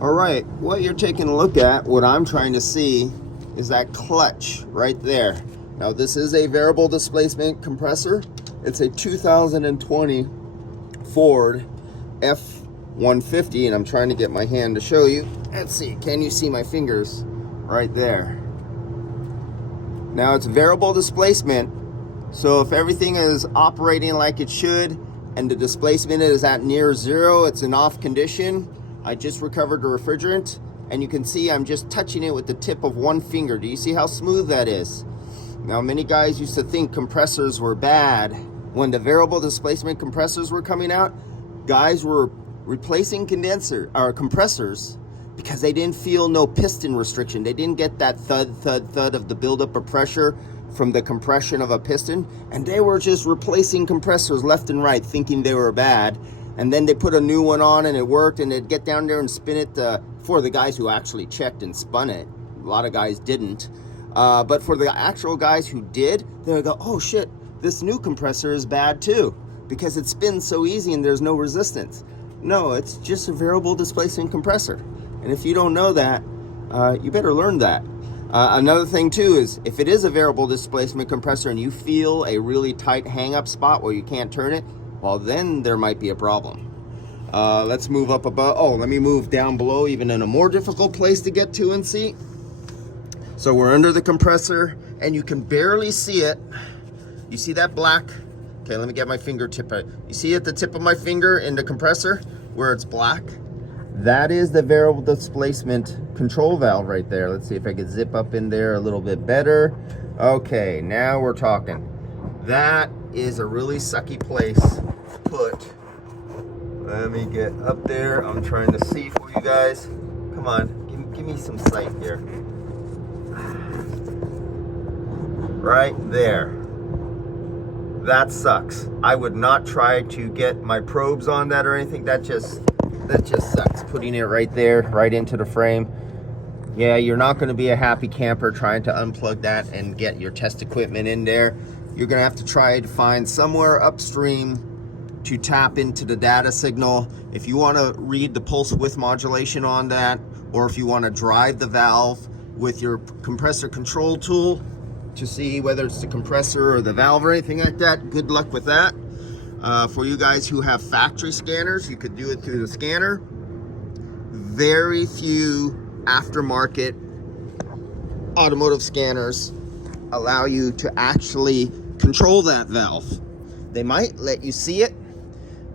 All right, what you're taking a look at, what I'm trying to see, is that clutch right there. Now this is a variable displacement compressor. It's a 2020 Ford F-150, and I'm trying to get my hand to show you. Let's see, can you see my fingers right there? Now it's variable displacement, so if everything is operating like it should and the displacement is at near zero, it's in off condition. I just recovered the refrigerant, and you can see I'm just touching it with the tip of one finger. Do you see how smooth that is? Now, many guys used to think compressors were bad. When the variable displacement compressors were coming out, guys were replacing compressors because they didn't feel no piston restriction. They didn't get that thud, thud, thud of the buildup of pressure from the compression of a piston, and they were just replacing compressors left and right, thinking they were bad. And then they put a new one on and it worked, and they'd get down there and spin it for the guys who actually checked and spun it. A lot of guys didn't. But for the actual guys who did, they would go, oh shit, this new compressor is bad too, because it spins so easy and there's no resistance. No, it's just a variable displacement compressor. And if you don't know that, you better learn that. Another thing too is, if it is a variable displacement compressor and you feel a really tight hang-up spot where you can't turn it, well, then there might be a problem. Let's move up above. Oh, let me move down below, even in a more difficult place to get to and see. So we're under the compressor, and you can barely see it. You see that black? Okay, let me get my fingertip. You see at the tip of my finger in the compressor where it's black? That is the variable displacement control valve right there. Let's see if I can zip up in there a little bit better. Okay, now we're talking. That is a really sucky place to put. Let me get up there. I'm trying to see for you guys. Come on, give me some sight here. Right there. That sucks. I would not try to get my probes on that or anything. That just sucks. Putting it right there, right into the frame. Yeah, you're not going to be a happy camper trying to unplug that and get your test equipment in there. You're going to have to try to find somewhere upstream to tap into the data signal. If you want to read the pulse width modulation on that, or if you want to drive the valve with your compressor control tool to see whether it's the compressor or the valve or anything like that, good luck with that. For you guys who have factory scanners, you could do it through the scanner. Very few aftermarket automotive scanners allow you to actually control that valve. They might let you see it,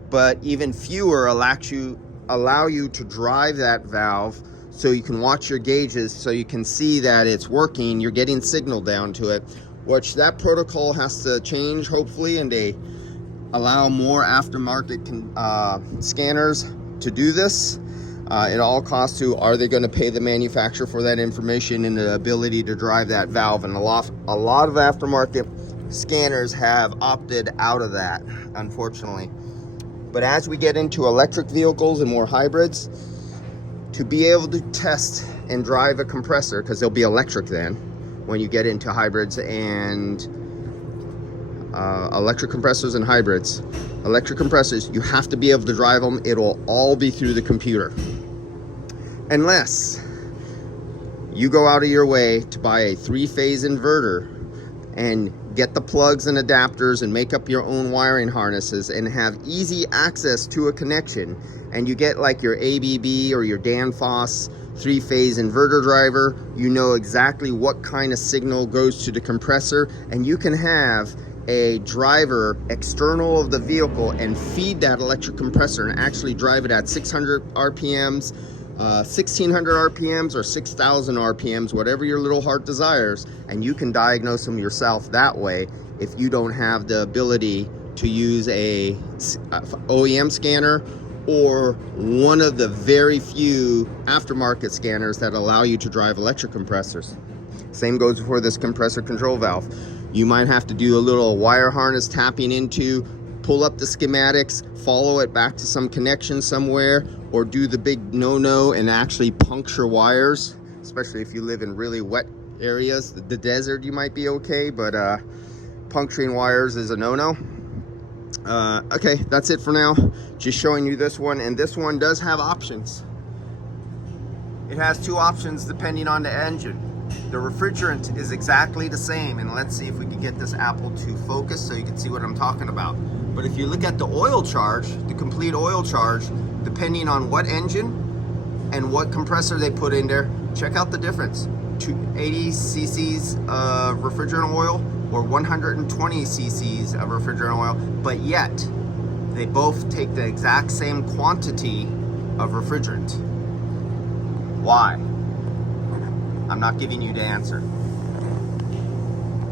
but even fewer allow you to drive that valve, so you can watch your gauges, so you can see that it's working, you're getting signal down to it, which that protocol has to change, hopefully, and they allow more aftermarket scanners to do this. It all costs to, are they going to pay the manufacturer for that information and the ability to drive that valve? And a lot of aftermarket scanners have opted out of that, unfortunately. But as we get into electric vehicles and more hybrids, to be able to test and drive a compressor, because they'll be electric then, when you get into hybrids and electric compressors and hybrids. Electric compressors, you have to be able to drive them. It'll all be through the computer. Unless you go out of your way to buy a 3-phase inverter and get the plugs and adapters and make up your own wiring harnesses and have easy access to a connection, and you get like your ABB or your Danfoss 3-phase inverter driver, you know exactly what kind of signal goes to the compressor, and you can have a driver external of the vehicle and feed that electric compressor and actually drive it at 600 RPMs, 1600 RPMs, or 6000 RPMs, whatever your little heart desires, and you can diagnose them yourself that way if you don't have the ability to use a OEM scanner or one of the very few aftermarket scanners that allow you to drive electric compressors. Same goes for this compressor control valve. You might have to do a little wire harness tapping into, pull up the schematics, follow it back to some connection somewhere, or do the big no-no and actually puncture wires, especially if you live in really wet areas. The desert, you might be okay, but puncturing wires is a no-no. Okay, that's it for now. Just showing you this one, and this one does have options. It has two options depending on the engine. The refrigerant is exactly the same, and let's see if we can get this Apple to focus so you can see what I'm talking about. But if you look at the oil charge, the complete oil charge, depending on what engine and what compressor they put in there, check out the difference. 80 cc's of refrigerant oil or 120 cc's of refrigerant oil, but yet they both take the exact same quantity of refrigerant. Why? I'm not giving you the answer.